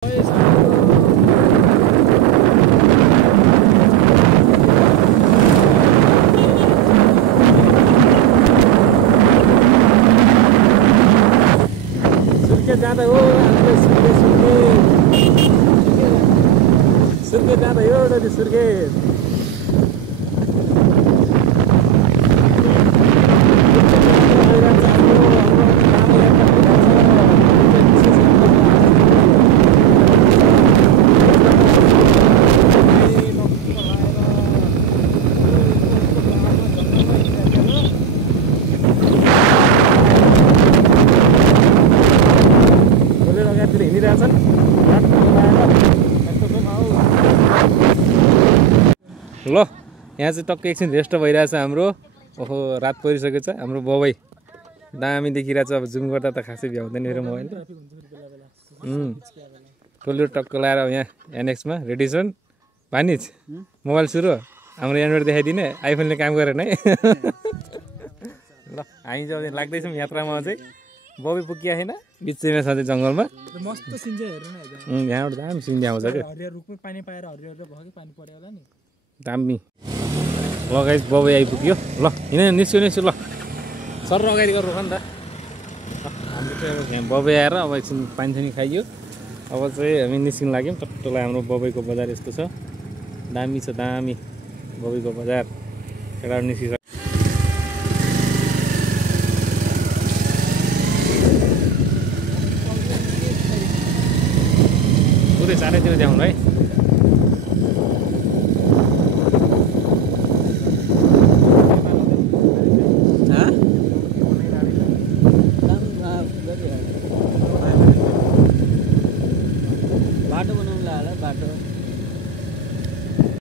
जाँदा हो सुर्के जाँदा हो सुर्के ल यहाँ चाहिँ टक्कै एकछिन रेस्ट भइरहेछ हाम्रो। ओहो रात परिसकेको छ। हाम्रो बबाई दामी देखिरहेछ। अब जुम गर्दा त खासै भ्याउँदैन मेरो मोबाइल। टोल्यो टक्क लाएर यहाँ एनएक्समा रेडी छन्। भानिज मोबाइल सुरु। हाम्रो एन्ड्रोइड देखाइदिने आइफोनले काम गरेन है। ल हामी चाहिँ लाग्दैछौँ यात्रामा। अझै बबाई पुगिया छैन बिचमा सधैँ जङ्गलमा। मस्त सिन चाहिँ हेर्नु न यहाँबाट दामी सिन आउँछ क्या। हरियो रुखमै पानी पाएर हरियो भयो कि पानी पर्यो होला नि दामी। ल गाइस बबाई आइपुग्यो। ल हिँड निस्क्यो ल सर अगाडि गरेर रोक नि त। हाम्रो चाहिँ यहाँ बबाई आएर अब एकछिन पानी सानी खाइयो। अब चाहिँ हामी निस्किनु लाग्यौँ। टट्टलाई हाम्रो बबाईको बजार यस्तो छ। दामी छ दामी बबाईको बजार। केटाहरू निस्किसक्यो। पुरै चारैतिर देखाउनु है। बाटो बनाउनुलाई होला बाटो